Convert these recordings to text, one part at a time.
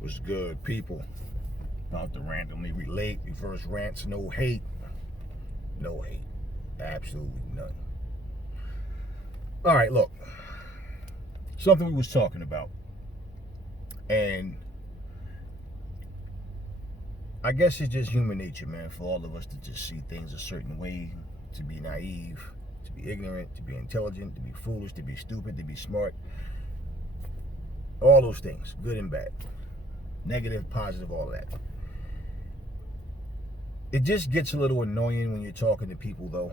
What's good, people? About to randomly relate, reverse rants, no hate. No hate. Absolutely none. All right, look. Something we was talking about. And I guess it's just human nature, man, for all of us to just see things a certain way, to be naive, to be ignorant, to be intelligent, to be foolish, to be stupid, to be smart. All those things, good and bad. Negative, positive, all of that. It just gets a little annoying when you're talking to people, though,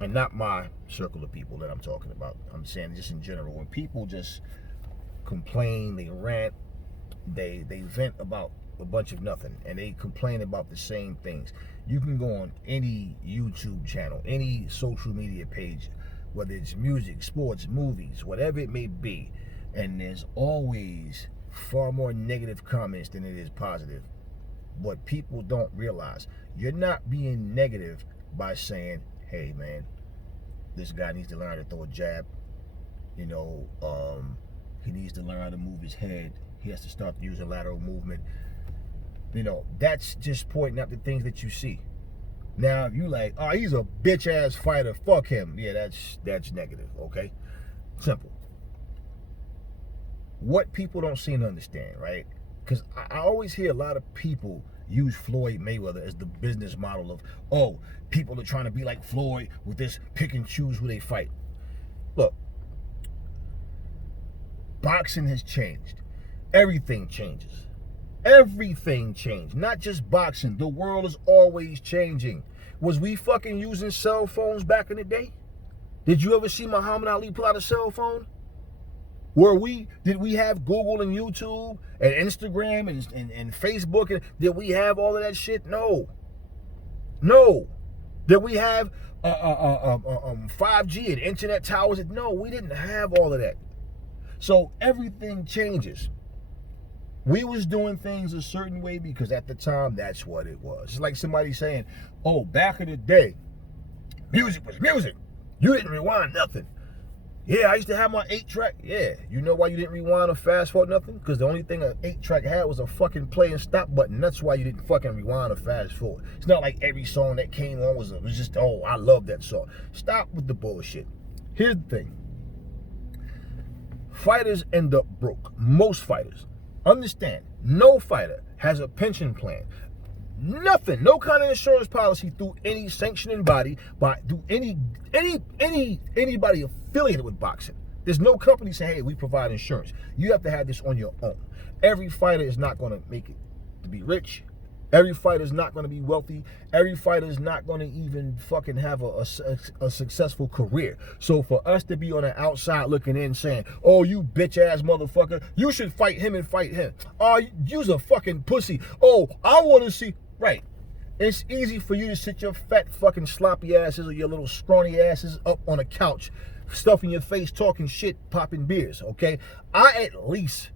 and not my circle of people that I'm talking about. I'm saying just in general, when people just complain, they rant, they vent about a bunch of nothing, and they complain about the same things. You can go on any YouTube channel, any social media page, whether it's music, sports, movies, whatever it may be, and there's always far more negative comments than it is positive. What people don't realize, you're not being negative by saying, hey man, this guy needs to learn how to throw a jab. He needs to learn how to move his head. He has to start using lateral movement. That's just pointing out the things that you see. Now, if you like, oh, he's a bitch ass fighter, fuck him. Yeah, that's negative, okay? Simple. What people don't seem to understand, right? Because I always hear a lot of people use Floyd Mayweather as the business model of, oh, people are trying to be like Floyd with this pick and choose who they fight. Look, boxing has changed. Everything changes. Everything changed. Not just boxing. The world is always changing. Was we fucking using cell phones back in the day? Did you ever see Muhammad Ali pull out a cell phone? Did we have Google and YouTube and Instagram and Facebook? And did we have all of that shit? No. Did we have 5G and internet towers? No, we didn't have all of that. So everything changes. We was doing things a certain way because at the time, that's what it was. It's like somebody saying, oh, back in the day, music was music. You didn't rewind nothing. Yeah, I used to have my 8-track. Yeah, you know why you didn't rewind or fast forward nothing? Because the only thing an 8-track had was a fucking play and stop button. That's why you didn't fucking rewind or fast forward. It's not like every song that came on was just, oh, I love that song. Stop with the bullshit. Here's the thing. Fighters end up broke. Most fighters. Understand, no fighter has a pension plan. Nothing, no kind of insurance policy through any sanctioning body, through anybody affiliated with boxing. There's no company saying, hey, we provide insurance. You have to have this on your own. Every fighter is not going to make it to be rich. Every fighter is not going to be wealthy. Every fighter is not going to even fucking have a successful career. So for us to be on the outside looking in saying, oh, you bitch ass motherfucker, you should fight him and fight him. Oh, you's a fucking pussy. Oh, I want to see. Right. It's easy for you to sit your fat fucking sloppy asses or your little scrawny asses up on a couch, stuffing your face, talking shit, popping beers, okay? I at least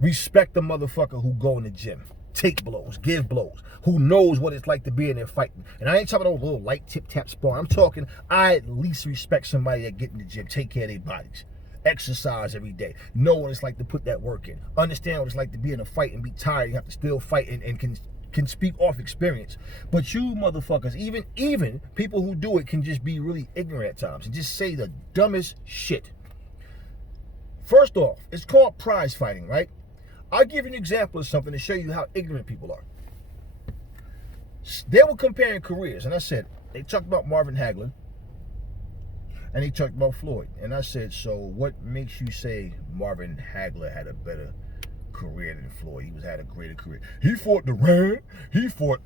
respect the motherfucker who go in the gym. Take blows, give blows, who knows what it's like to be in there fighting. And I ain't talking about little light tip-tap sparring. I'm talking, I at least respect somebody that get in the gym, take care of their bodies, exercise every day, know what it's like to put that work in, understand what it's like to be in a fight and be tired. You have to still fight and can speak off experience. But you motherfuckers, even people who do it can just be really ignorant at times and just say the dumbest shit. First off, it's called prize fighting, right? I'll give you an example of something to show you how ignorant people are. They were comparing careers, and I said, they talked about Marvin Hagler, and they talked about Floyd. And I said, so what makes you say Marvin Hagler had a better career than Floyd? He had a greater career. He fought Durant, he fought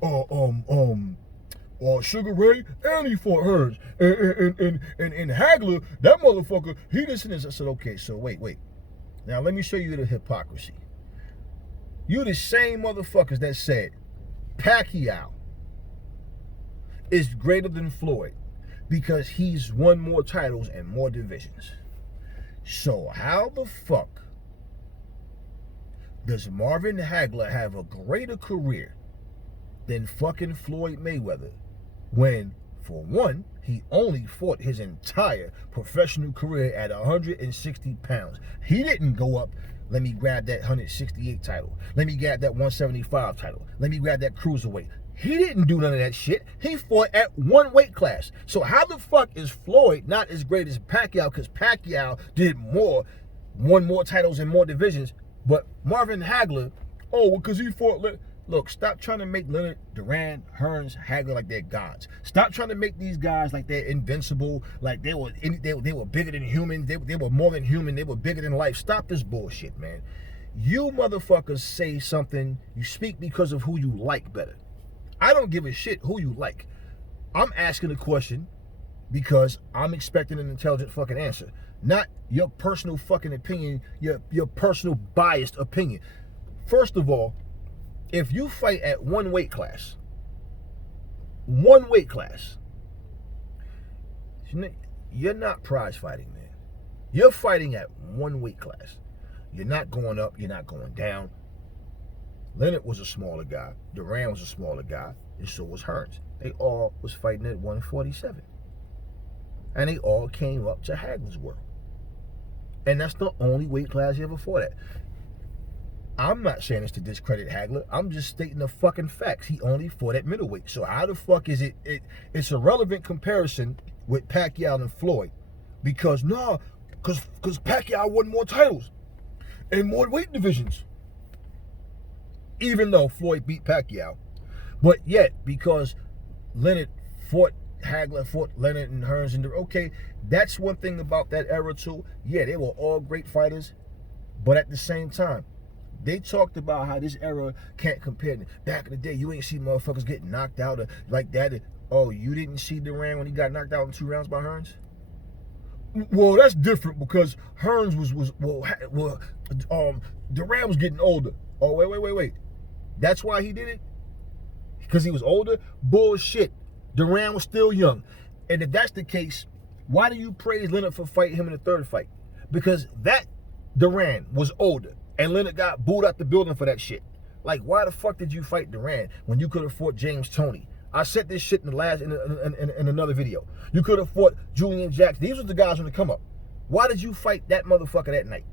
Sugar Ray, and he fought Hearns. And Hagler, that motherfucker, he this and this. I said, okay, so wait. Now let me show you the hypocrisy. You the same motherfuckers that said Pacquiao is greater than Floyd because he's won more titles and more divisions. So how the fuck does Marvin Hagler have a greater career than fucking Floyd Mayweather when, for one, he only fought his entire professional career at 160 pounds. He didn't go up Let me grab that 168 title. Let me grab that 175 title. Let me grab that cruiserweight. He didn't do none of that shit. He fought at one weight class. So how the fuck is Floyd not as great as Pacquiao? Because Pacquiao did more, won more titles in more divisions. But Marvin Hagler, oh, well, because he fought. Look, stop trying to make Leonard, Duran, Hearns, Hagler like they're gods. Stop trying to make these guys like they're invincible, like they were bigger than humans. They were more than human. They were bigger than life. Stop this bullshit, man. You motherfuckers say something. You speak because of who you like better. I don't give a shit who you like. I'm asking a question because I'm expecting an intelligent fucking answer, not your personal fucking opinion, your personal biased opinion. First of all, if you fight at one weight class, you're not prize fighting, man. You're fighting at one weight class. You're not going up, you're not going down. Leonard was a smaller guy. Duran was a smaller guy. And so was Hearns. They all was fighting at 147. And they all came up to Hagler's world. And that's the only weight class he ever fought at. I'm not saying this to discredit Hagler. I'm just stating the fucking facts. He only fought at middleweight. So how the fuck is it's a relevant comparison with Pacquiao and Floyd. Because Pacquiao won more titles and more weight divisions. Even though Floyd beat Pacquiao. But yet, because Leonard fought Hagler, fought Leonard and Hearns, and okay, that's one thing about that era too. Yeah, they were all great fighters, but at the same time, they talked about how this era can't compare. Back in the day, you ain't see motherfuckers getting knocked out like that. Oh, you didn't see Duran when he got knocked out in 2 rounds by Hearns? Well, that's different because Hearns Duran was getting older. Oh, wait. That's why he did it? Because he was older? Bullshit. Duran was still young. And if that's the case, why do you praise Leonard for fighting him in the third fight? Because that Duran was older, and Leonard got booed out the building for that shit. Like, why the fuck did you fight Duran when you could have fought James Toney? I said this shit in another video. You could have fought Julian Jackson. These were the guys on the come up. Why did you fight that motherfucker that night?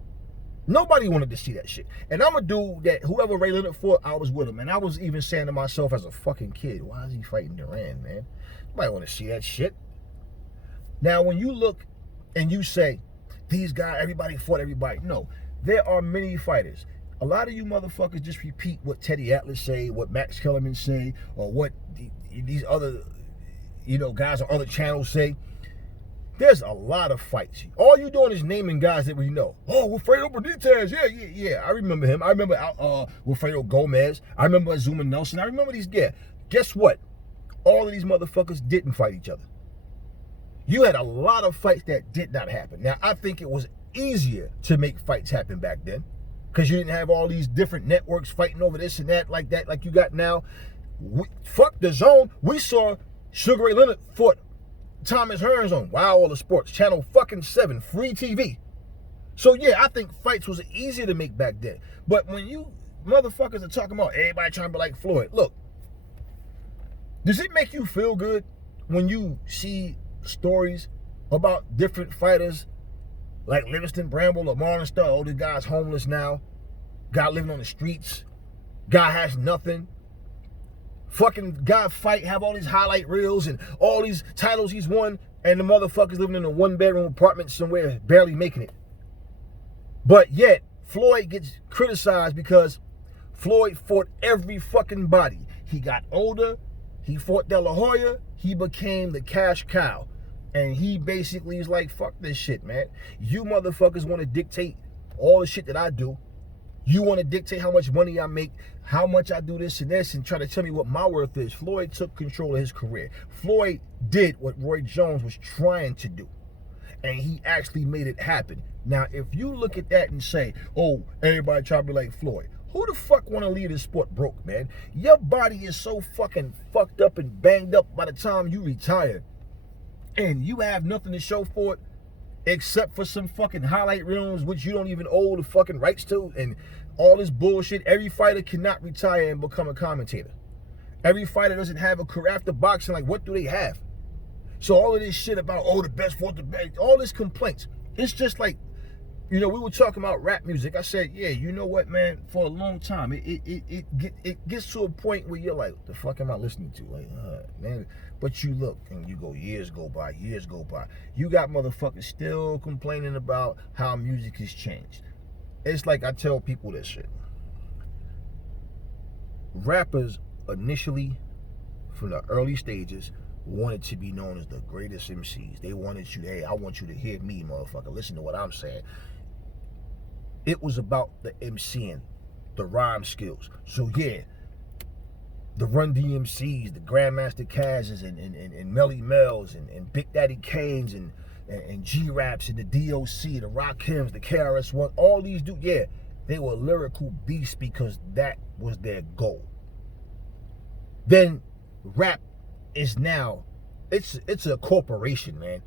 Nobody wanted to see that shit. And I'm a dude that whoever Ray Leonard fought, I was with him. And I was even saying to myself as a fucking kid, why is he fighting Duran, man? Nobody want to see that shit. Now, when you look and you say, these guys, everybody fought everybody. No, there are many fighters. A lot of you motherfuckers just repeat what Teddy Atlas say, what Max Kellerman say, or what these other, guys on other channels say. There's a lot of fights. All you doing is naming guys that we know. Oh, Wilfredo Benitez. Yeah. I remember him. I remember Wilfredo Gomez. I remember Azuma Nelson. I remember these guys. Guess what? All of these motherfuckers didn't fight each other. You had a lot of fights that did not happen. Now, I think it was easier to make fights happen back then because you didn't have all these different networks fighting over this and that like you got now. Fuck the zone. We saw Sugar Ray Leonard fought Thomas Hearns on Wow All the Sports, channel fucking 7, free TV. So yeah, I think fights was easier to make back then. But when you motherfuckers are talking about everybody trying to be like Floyd, look, does it make you feel good when you see stories about different fighters like Livingston Bramble or Marlon Starr? Oh, this guy's homeless now. Guy living on the streets. Guy has nothing. Fucking guy fight, have all these highlight reels and all these titles he's won, and the motherfucker's living in a 1-bedroom apartment somewhere, barely making it. But yet, Floyd gets criticized because Floyd fought every fucking body. He got older, he fought De La Hoya, he became the cash cow. And he basically is like, fuck this shit, man. You motherfuckers want to dictate all the shit that I do. You want to dictate how much money I make, how much I do this and this, and try to tell me what my worth is. Floyd took control of his career. Floyd did what Roy Jones was trying to do, and he actually made it happen. Now, if you look at that and say, oh, everybody try to be like Floyd, who the fuck want to leave this sport broke, man? Your body is so fucking fucked up and banged up by the time you retire, and you have nothing to show for it except for some fucking highlight reels, which you don't even owe the fucking rights to, and all this bullshit. Every fighter cannot retire and become a commentator. Every fighter doesn't have a career after boxing. Like, what do they have? So all of this shit about, oh, the best fought the best, all this complaints, it's just like, You know, we were talking about rap music. I said, yeah, you know what, man? For a long time, it gets to a point where you're like, the fuck am I listening to? Like, man. But you look and you go, years go by. You got motherfuckers still complaining about how music has changed. It's like I tell people this shit. Rappers initially, from the early stages, wanted to be known as the greatest MCs. They wanted you, hey, I want you to hear me, motherfucker. Listen to what I'm saying. It was about the MCing, the rhyme skills. So yeah, the Run DMCs, the Grandmaster Cazes, and Melly Mel's, and Big Daddy Kane's, and G-Raps, and the DOC, the Rakims, the KRS-One, all these dudes, yeah, they were lyrical beasts because that was their goal. Then rap is now, it's a corporation, man.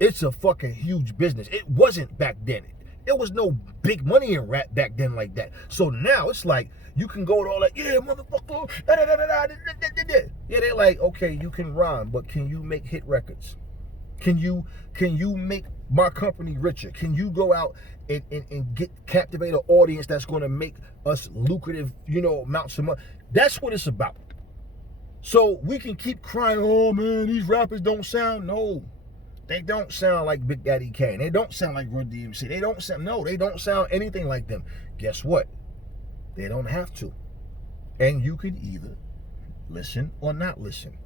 It's a fucking huge business. It wasn't back then. There was no big money in rap back then like that. So now it's like you can go to all that, yeah, motherfucker, yeah, they're like, okay, you can rhyme, but can you make hit records? Can you make my company richer? Can you go out and captivate an audience that's going to make us lucrative, amounts of money? That's what it's about. So we can keep crying, oh man, these rappers don't sound, no. They don't sound like Big Daddy Kane. They don't sound like Run DMC. They don't sound anything like them. Guess what? They don't have to. And you could either listen or not listen.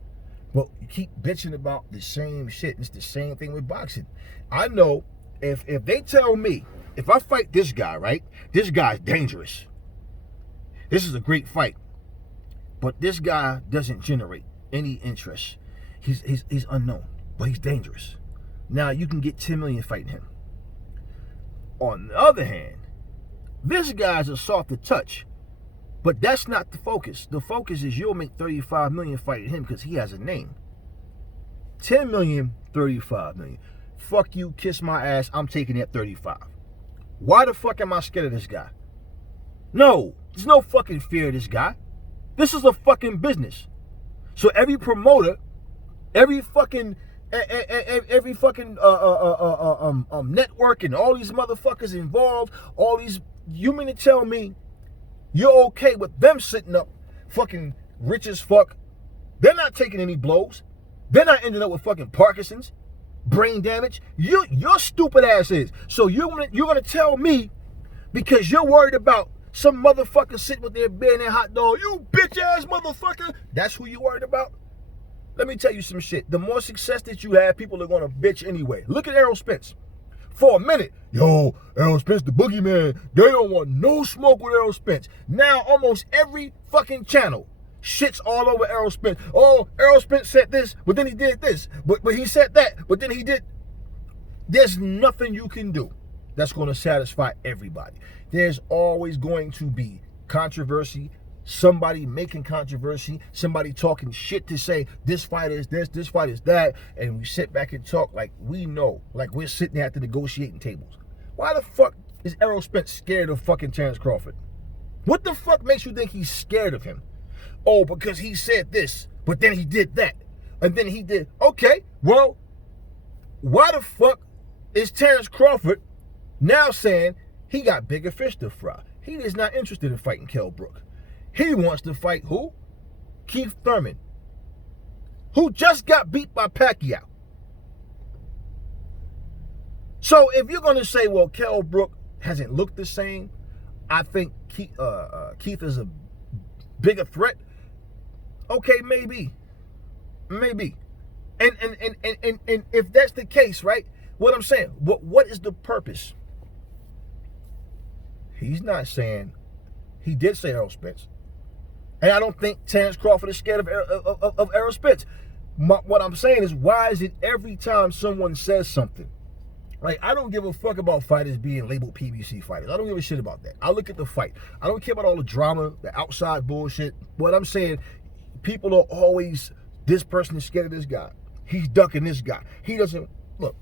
But you keep bitching about the same shit. It's the same thing with boxing. I know if they tell me, if I fight this guy, right? This guy's dangerous. This is a great fight. But this guy doesn't generate any interest. He's unknown, but he's dangerous. Now you can get 10 million fighting him. On the other hand, this guy's a softer touch, but that's not the focus. The focus is you'll make 35 million fighting him because he has a name. 10 million, 35 million. Fuck you, kiss my ass, I'm taking that 35. Why the fuck am I scared of this guy? No, there's no fucking fear of this guy. This is a fucking business. So every promoter, every fucking network and all these motherfuckers involved, all these, you mean to tell me you're okay with them sitting up fucking rich as fuck? They're not taking any blows. They're not ending up with fucking Parkinson's, brain damage. Your stupid ass is. So you're gonna tell me because you're worried about some motherfucker sitting with their beer and their hot dog, you bitch ass motherfucker, that's who you worried about? Let me tell you some shit. The more success that you have, people are gonna bitch anyway. Look at Errol Spence. For a minute, yo, Errol Spence the boogeyman. They don't want no smoke with Errol Spence. Now almost every fucking channel shits all over Errol Spence. Oh, Errol Spence said this, but then he did this. But he said that, but then he did. There's nothing you can do that's gonna satisfy everybody. There's always going to be controversy, somebody making controversy, somebody talking shit to say this fight is this fight is that, and we sit back and talk like we know, like we're sitting at the negotiating tables. Why the fuck is Errol Spence scared of fucking Terence Crawford? What the fuck makes you think he's scared of him? Oh, because he said this, but then he did that, and then he did, okay, well, why the fuck is Terence Crawford now saying he got bigger fish to fry? He is not interested in fighting Kell Brook. He wants to fight who? Keith Thurman, who just got beat by Pacquiao. So if you're going to say, well, Kell Brook hasn't looked the same, I think Keith is a bigger threat. Okay, maybe. And if that's the case, right? What I'm saying, what is the purpose? He's not saying, he did say Errol Spence. And I don't think Terence Crawford is scared of Errol Spence. What I'm saying is, why is it every time someone says something, like, I don't give a fuck about fighters being labeled PBC fighters. I don't give a shit about that. I look at the fight. I don't care about all the drama, the outside bullshit. What I'm saying, people are always, this person is scared of this guy. He's ducking this guy. He doesn't, look,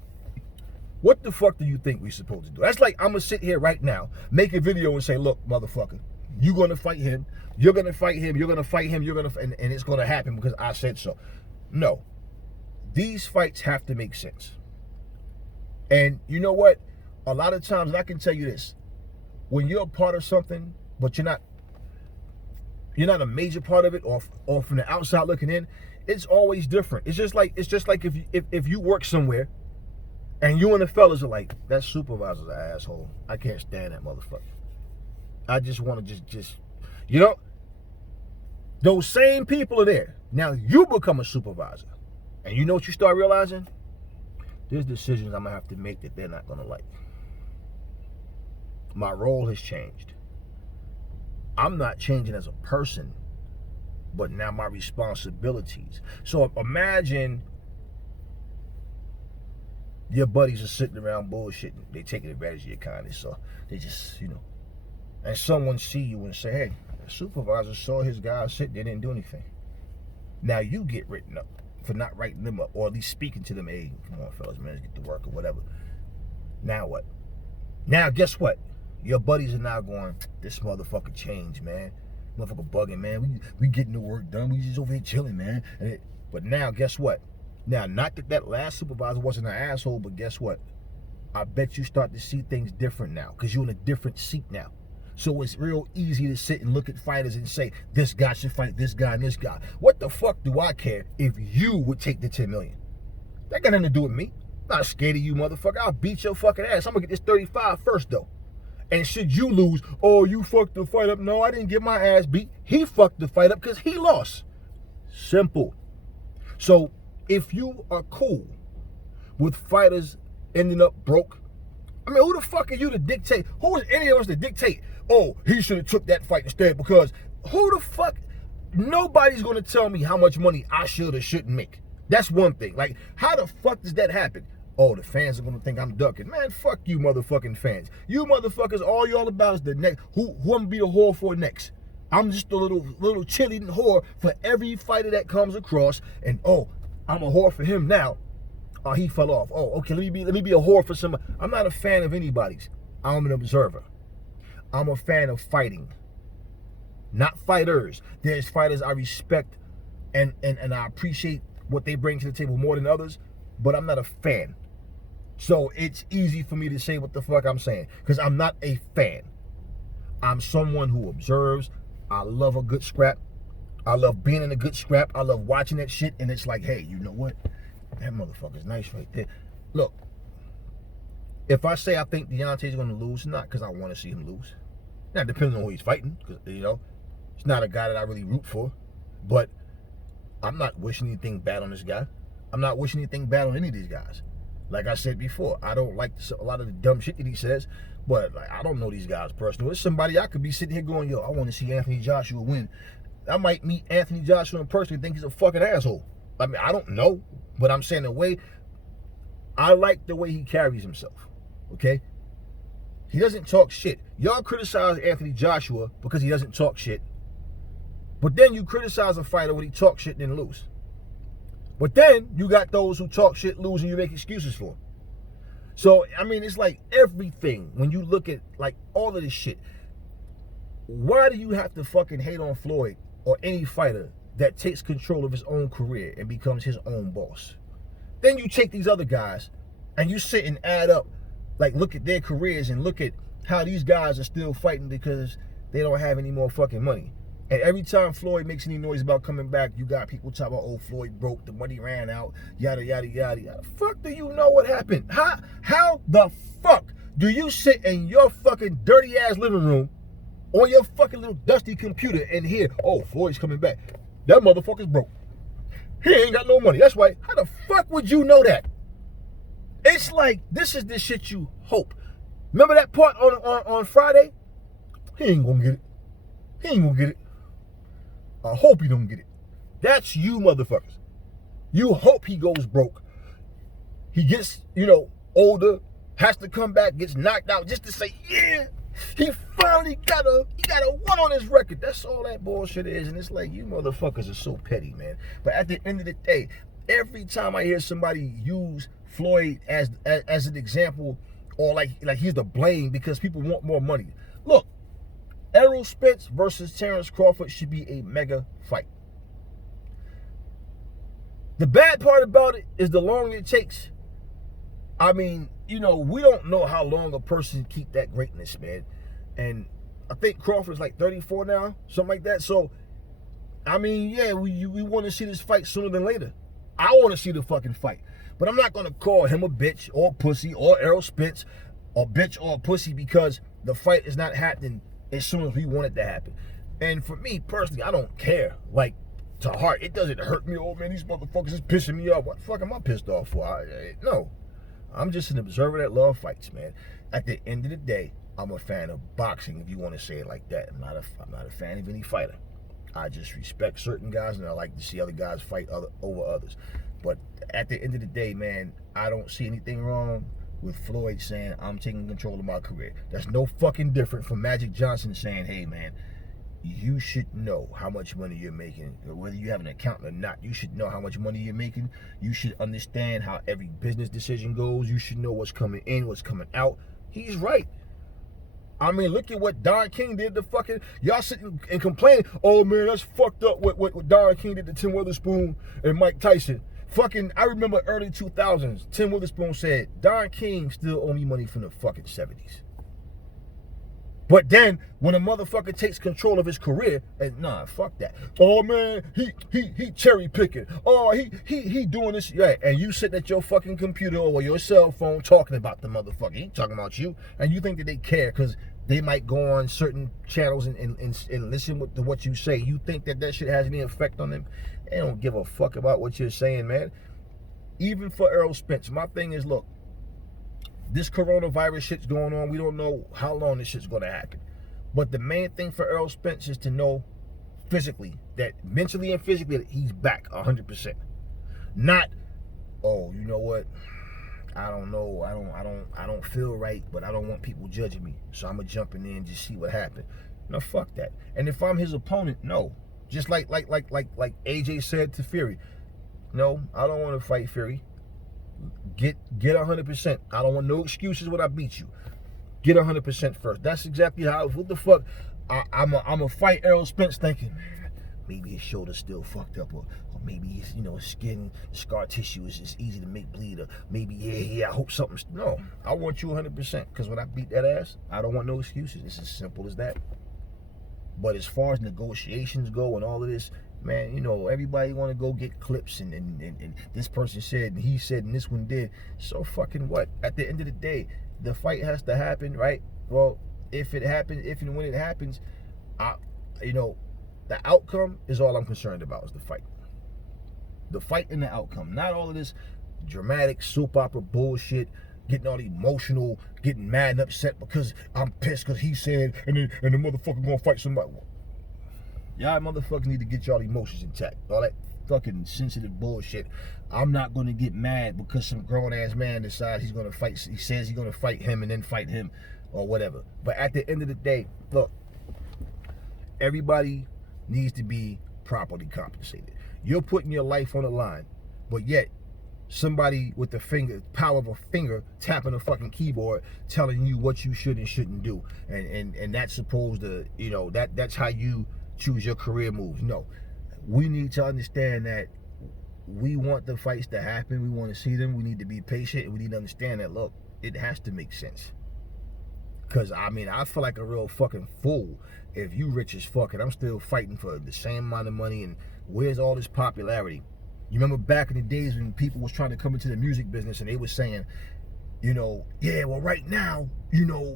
what the fuck do you think we're supposed to do? That's like, I'm going to sit here right now, make a video and say, look, motherfucker, you're going to fight him. You're going to fight him. You're going to fight him. And it's going to happen because I said so. No. These fights have to make sense. And you know what? a lot of times, and I can tell you this, when you're a part of something, but you're not a major part of it, or from the outside looking in, it's always different. It's just like if you work somewhere and you and the fellas are like, that supervisor's an asshole. I can't stand that motherfucker. I just want to just those same people are there. Now you become a supervisor. And you know what you start realizing? There's decisions I'm gonna have to make that they're not gonna like. My role has changed. I'm not changing as a person, but now my responsibilities. So imagine your buddies are sitting around bullshitting. They taking advantage of your kindness. So they just, and someone see you and say, hey, the supervisor saw his guys sitting, they didn't do anything. Now you get written up for not writing them up, or at least speaking to them. Hey, come on, fellas, man, let's get to work or whatever. Now what? Now guess what? Your buddies are now going, this motherfucker changed, man. Motherfucker bugging, man. We getting the work done. We just over here chilling, man. But now, guess what? Now, not that last supervisor wasn't an asshole, but guess what? I bet you start to see things different now, because you're in a different seat now. So it's real easy to sit and look at fighters and say, this guy should fight this guy and this guy. What the fuck do I care if you would take the $10 million? That got nothing to do with me. I'm not scared of you, motherfucker. I'll beat your fucking ass. I'm gonna get this 35 first, though. And should you lose, oh, you fucked the fight up. No, I didn't get my ass beat. He fucked the fight up because he lost. Simple. So if you are cool with fighters ending up broke, I mean, who the fuck are you to dictate? Who is any of us to dictate, oh, he should have took that fight instead? Because who the fuck, nobody's going to tell me how much money I should or shouldn't make. That's one thing. Like, how the fuck does that happen? Oh, the fans are going to think I'm ducking. Man, fuck you motherfucking fans. You motherfuckers, all y'all about is the next. Who I'm going to be the whore for next? I'm just a little cheerleading whore for every fighter that comes across. And, oh, I'm a whore for him now. Oh, he fell off. Oh, okay, let me be a whore for somebody. I'm not a fan of anybody's. I'm an observer. I'm a fan of fighting, not fighters. There's fighters I respect and I appreciate what they bring to the table more than others, but I'm not a fan. So it's easy for me to say what the fuck I'm saying, because I'm not a fan. I'm someone who observes. I love a good scrap. I love being in a good scrap. I love watching that shit, and it's like, hey, you know what? That motherfucker's nice right there. Look, if I say I think Deontay's going to lose, it's not because I want to see him lose. Now, it depends on who he's fighting, because, he's not a guy that I really root for. But I'm not wishing anything bad on this guy. I'm not wishing anything bad on any of these guys. Like I said before, I don't like a lot of the dumb shit that he says, but like, I don't know these guys personally. It's somebody I could be sitting here going, yo, I want to see Anthony Joshua win. I might meet Anthony Joshua in person and think he's a fucking asshole. I mean, I don't know, but I'm saying I like the way he carries himself, okay? He doesn't talk shit. Y'all criticize Anthony Joshua because he doesn't talk shit, but then you criticize a fighter when he talks shit and then lose. But then you got those who talk shit, lose, and you make excuses for them. So, I mean, it's like everything, when you look at like all of this shit, why do you have to fucking hate on Floyd or any fighter that takes control of his own career and becomes his own boss? Then you take these other guys and you sit and add up, like look at their careers and look at how these guys are still fighting because they don't have any more fucking money. And every time Floyd makes any noise about coming back, you got people talking about, oh, Floyd broke, the money ran out, yada, yada, yada, yada. Fuck do you know what happened? How the fuck do you sit in your fucking dirty ass living room on your fucking little dusty computer and hear, oh, Floyd's coming back? That motherfucker's broke. He ain't got no money. That's right. How the fuck would you know that? It's like, this is the shit you hope. Remember that part on Friday? He ain't gonna get it. He ain't gonna get it. I hope he don't get it. That's you motherfuckers. You hope he goes broke. He gets, older, has to come back, gets knocked out just to say, yeah, he finally got a one on his record. That's all that bullshit is. And it's like, you motherfuckers are so petty, man. But at the end of the day, every time I hear somebody use Floyd as an example, or like he's to blame because people want more money. Look, Errol Spence versus Terrence Crawford should be a mega fight. The bad part about it is the longer it takes. I mean, you know, we don't know how long a person keep that greatness, man. And I think Crawford's like 34 now, something like that. So, I mean, yeah, we want to see this fight sooner than later. I want to see the fucking fight. But I'm not going to call him a bitch or a pussy or Errol Spence a bitch or a pussy because the fight is not happening as soon as we want it to happen. And for me personally, I don't care. Like, to heart, it doesn't hurt me. Oh, man, these motherfuckers is pissing me off. What the fuck am I pissed off for? No. I'm just an observer that love fights, man. At the end of the day, I'm a fan of boxing, if you want to say it like that. I'm not a fan of any fighter. I just respect certain guys, and I like to see other guys fight over others. But at the end of the day, man, I don't see anything wrong with Floyd saying, I'm taking control of my career. That's no fucking different from Magic Johnson saying, hey, man, you should know how much money you're making. Whether you have an accountant or not, you should know how much money you're making. You should understand how every business decision goes. You should know what's coming in, what's coming out. He's right. I mean, look at what Don King did to fucking... Y'all sitting and complaining, oh, man, that's fucked up what Don King did to Tim Witherspoon and Mike Tyson. Fucking, I remember early 2000s, Tim Witherspoon said, Don King still owe me money from the fucking 70s. But then, when a motherfucker takes control of his career, and nah, fuck that. Oh man, he cherry picking. Oh, he doing this. Yeah, and you sitting at your fucking computer or your cell phone talking about the motherfucker. He talking about you, and you think that they care because they might go on certain channels and listen to what you say. You think that shit has any effect on them? They don't give a fuck about what you're saying, man. Even for Errol Spence, my thing is, look, this coronavirus shit's going on. We don't know how long this shit's going to happen. But the main thing for Errol Spence is to know physically, that mentally and physically, that he's back 100%. Not, oh, you know what? I don't know. I don't feel right, but I don't want people judging me. So I'm going to jump in there and just see what happens. No, fuck that. And if I'm his opponent, no. Just like AJ said to Fury. No, I don't want to fight Fury. Get 100%. I don't want no excuses when I beat you. Get 100% first. That's exactly how. What the fuck? I'm a fight Errol Spence thinking, maybe his shoulder's still fucked up, or maybe his skin, scar tissue is easy to make bleed, or maybe yeah. I hope something's. No, I want you 100% because when I beat that ass, I don't want no excuses. It's as simple as that. But as far as negotiations go and all of this, man, everybody want to go get clips and this person said and he said and this one did. So fucking what? At the end of the day, the fight has to happen, right? Well, if it happens, if and when it happens, the outcome is all I'm concerned about, is the fight. The fight and the outcome. Not all of this dramatic soap opera bullshit, getting all emotional, getting mad and upset because I'm pissed because he said and the motherfucker gonna fight somebody. Y'all motherfuckers need to get y'all emotions intact. All that fucking sensitive bullshit. I'm not gonna get mad because some grown ass man decides he's gonna fight. He says he's gonna fight him and then fight him or whatever. But at the end of the day, look, everybody needs to be properly compensated. You're putting your life on the line, but yet somebody with the power of a finger tapping a fucking keyboard telling you what you should and shouldn't do. And that's supposed to, that's how you choose your career moves. No, we need to understand that we want the fights to happen. We want to see them. We need to be patient, and we need to understand that, look, it has to make sense. Because, I feel like a real fucking fool if you rich as fuck and I'm still fighting for the same amount of money, and where's all this popularity? You remember back in the days when people was trying to come into the music business and they was saying, yeah, well, right now,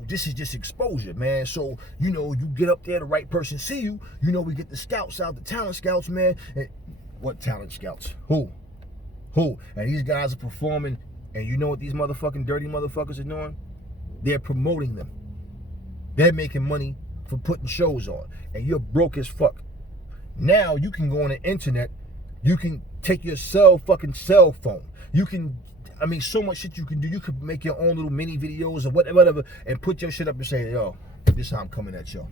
this is just exposure, man. So, you get up there, the right person see you, we get the scouts out, the talent scouts, man. And what talent scouts? Who? And these guys are performing, and you know what these motherfucking dirty motherfuckers are doing? They're promoting them. They're making money for putting shows on, and you're broke as fuck. Now you can go on the internet, you can take your cell phone, you can, so much shit you can do. You could make your own little mini videos or whatever, and put your shit up and say, yo, this is how I'm coming at y'all.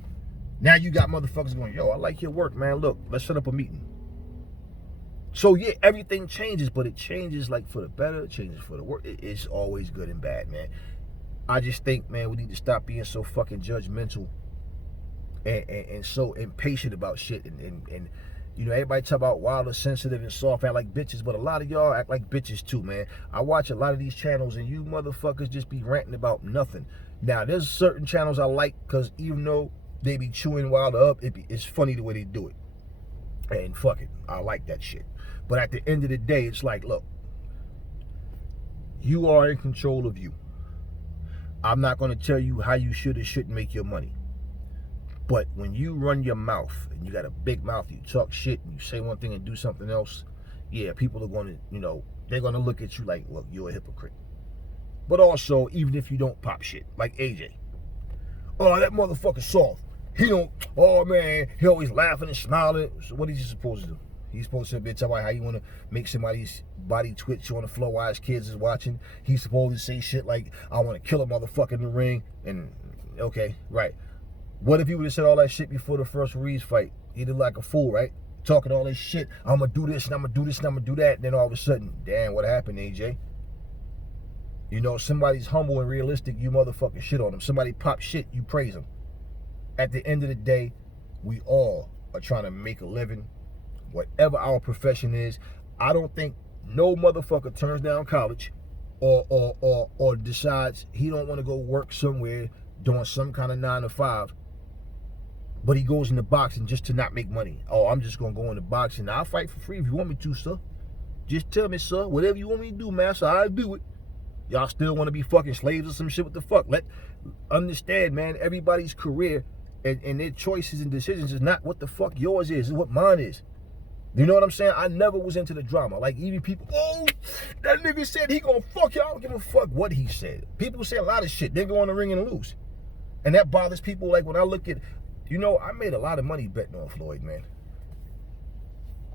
Now you got motherfuckers going, yo, I like your work, man. Look, let's set up a meeting. So yeah, everything changes, but it changes like for the better, it changes for the worse. It's always good and bad, man. I just think, man, we need to stop being so fucking judgmental and so impatient about shit. And You know, everybody talk about Wilder sensitive and soft, act like bitches, but a lot of y'all act like bitches too, man. I watch a lot of these channels and you motherfuckers just be ranting about nothing. Now, there's certain channels I like because even though they be chewing Wilder up, it's funny the way they do it. And fuck it, I like that shit. But at the end of the day, it's like, look, you are in control of you. I'm not going to tell you how you should or shouldn't make your money. But when you run your mouth, and you got a big mouth, you talk shit, and you say one thing and do something else, yeah, people are going to, you know, they're going to look at you like, look, you're a hypocrite. But also, even if you don't pop shit, like AJ. Oh, that motherfucker's soft. He don't, oh man, he always laughing and smiling. So what is he supposed to do? He's supposed to be talking about how you want to make somebody's body twitch on the floor while his kids is watching. He's supposed to say shit like, I want to kill a motherfucker in the ring. And, okay, right. What if he would have said all that shit before the first Ruiz fight? He did like a fool, right? Talking all this shit. I'm going to do this and I'm going to do this and I'm going to do that. And then all of a sudden, damn, what happened, AJ? You know, somebody's humble and realistic, you motherfucking shit on them. Somebody pop shit, you praise them. At the end of the day, we all are trying to make a living, whatever our profession is. I don't think no motherfucker turns down college or decides he don't want to go work somewhere doing some kind of 9 to 5, but he goes into boxing just to not make money. Oh, I'm just going to go into boxing. I'll fight for free if you want me to, sir. Just tell me, sir, whatever you want me to do, master, I'll do it. Y'all still want to be fucking slaves or some shit? What the fuck? Understand, man, everybody's career and their choices and decisions is not what the fuck yours is. It's what mine is. You know what I'm saying? I never was into the drama. Like, even people, oh, that nigga said he gonna fuck you. I don't give a fuck what he said. People say a lot of shit. They go in the ring and lose. And that bothers people. Like, when I look at, you know, I made a lot of money betting on Floyd, man.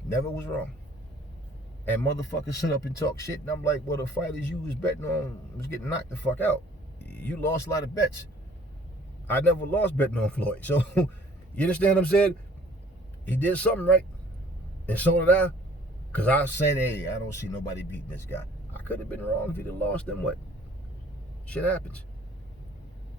Never was wrong. And motherfuckers sit up and talk shit, and I'm like, well, the fighters you was betting on was getting knocked the fuck out. You lost a lot of bets. I never lost betting on Floyd. So, you understand what I'm saying? He did something right. And so did I. Because I said, hey, I don't see nobody beating this guy. I could have been wrong if he'd have lost, then what? Shit happens.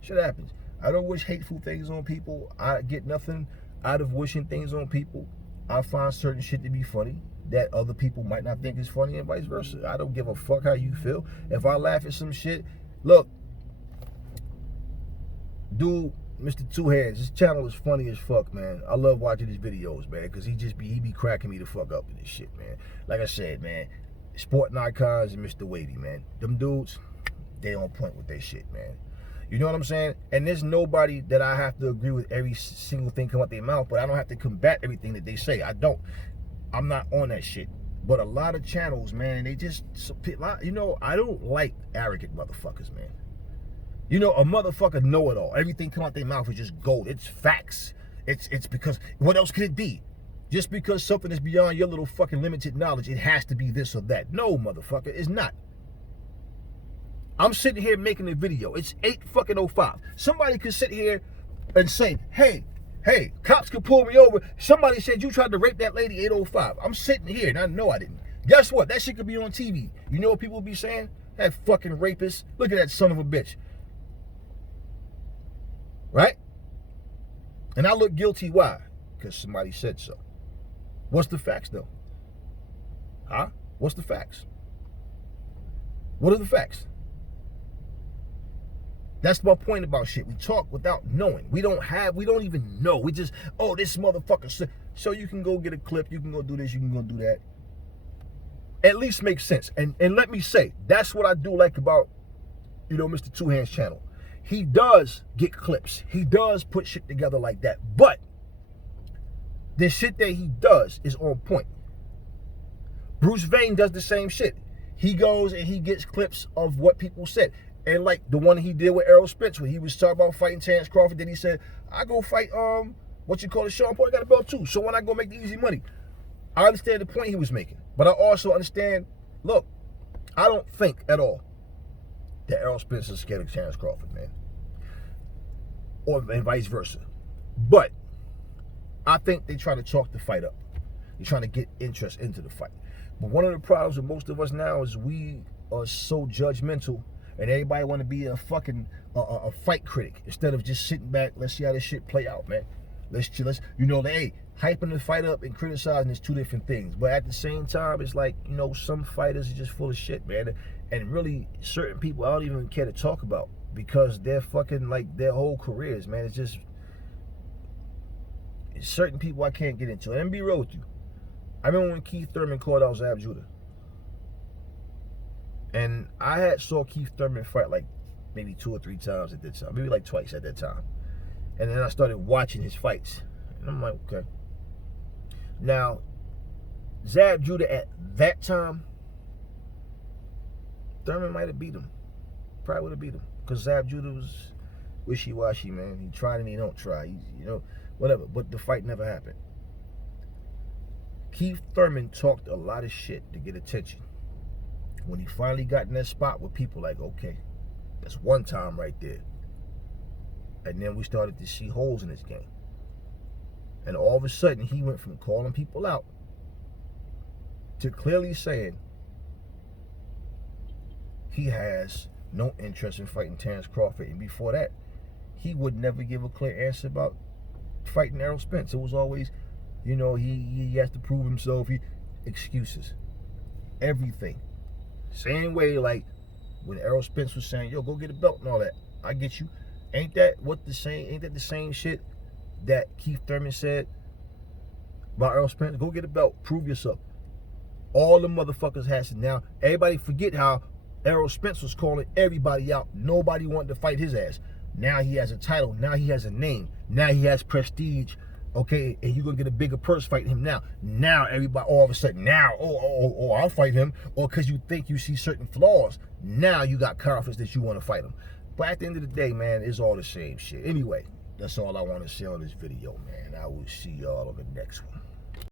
Shit happens. I don't wish hateful things on people. I get nothing out of wishing things on people. I find certain shit to be funny that other people might not think is funny and vice versa. I don't give a fuck how you feel. If I laugh at some shit, look, dude, Mr. Two Hands, his channel is funny as fuck, man. I love watching his videos, man, because he be cracking me the fuck up with this shit, man. Like I said, man, Sporting Icons and Mr. Wavy, man. Them dudes, they on point with their shit, man. You know what I'm saying? And there's nobody that I have to agree with every single thing come out their mouth, but I don't have to combat everything that they say. I don't. I'm not on that shit. But a lot of channels, man, they just, you know, I don't like arrogant motherfuckers, man. You know, a motherfucker know-it-all. Everything come out their mouth is just gold. It's facts. It's because, what else could it be? Just because something is beyond your little fucking limited knowledge, it has to be this or that. No, motherfucker, it's not. I'm sitting here making a video. It's 8:05. Somebody could sit here and say, hey, cops could pull me over. Somebody said you tried to rape that lady 8:05. I'm sitting here and I know I didn't. Guess what? That shit could be on TV. You know what people be saying? That fucking rapist. Look at that son of a bitch. Right? And I look guilty. Why? Because somebody said so. What's the facts, though? Huh? What's the facts? What are the facts? That's my point about shit. We talk without knowing. We don't even know. We just, oh, this motherfucker said. So you can go get a clip. You can go do this. You can go do that. At least makes sense. And let me say, that's what I do like about, you know, Mr. Two Hands channel. He does get clips. He does put shit together like that. But the shit that he does is on point. Bruce Vane does the same shit. He goes and he gets clips of what people said. And like the one he did with Errol Spence, when he was talking about fighting Terrence Crawford, then he said, I go fight, Sean Paul, I got a belt too. So when I go make the easy money. I understand the point he was making. But I also understand, look, I don't think at all that Errol Spence is scared of Terrence Crawford, man. And vice versa. But I think they try to chalk the fight up. They're trying to get interest into the fight. But one of the problems with most of us now is we are so judgmental, and everybody want to be a fucking a fight critic instead of just sitting back. Let's see how this shit play out, man. Let's you know, hey, hyping the fight up and criticizing is two different things. But at the same time, it's like, you know, some fighters are just full of shit, man. And really, certain people I don't even care to talk about because they're fucking like their whole careers, man. It's just certain people I can't get into. And be real with you. I remember when Keith Thurman called out Zab Judah. And I had saw Keith Thurman fight like maybe 2 or 3 times at that time. Maybe like twice at that time. And then I started watching his fights. And I'm like, okay. Now, Zab Judah at that time, Thurman might have beat him. Probably would have beat him. Because Zab Judah was wishy-washy, man. He tried and he don't try. You know, whatever. But the fight never happened. Keith Thurman talked a lot of shit to get attention. When he finally got in that spot with people like, okay, that's one time right there. And then we started to see holes in his game. And all of a sudden, he went from calling people out to clearly saying he has no interest in fighting Terrence Crawford. And before that, he would never give a clear answer about fighting Errol Spence. It was always, you know, he has to prove himself. Excuses. Everything. Same way like when Errol Spence was saying, yo, go get a belt and all that. I get you. Ain't that the same shit that Keith Thurman said about Errol Spence? Go get a belt. Prove yourself. All the motherfuckers has to now. Everybody forget how Errol Spence was calling everybody out. Nobody wanted to fight his ass. Now he has a title. Now he has a name. Now he has prestige. Okay, and you're gonna get a bigger purse fighting him now. Now everybody all of a sudden now, I'll fight him, or because you think you see certain flaws, now you got confidence that you want to fight him. But at the end of the day, man, it's all the same shit. Anyway, that's all I want to say on this video, man. I will see y'all on the next one.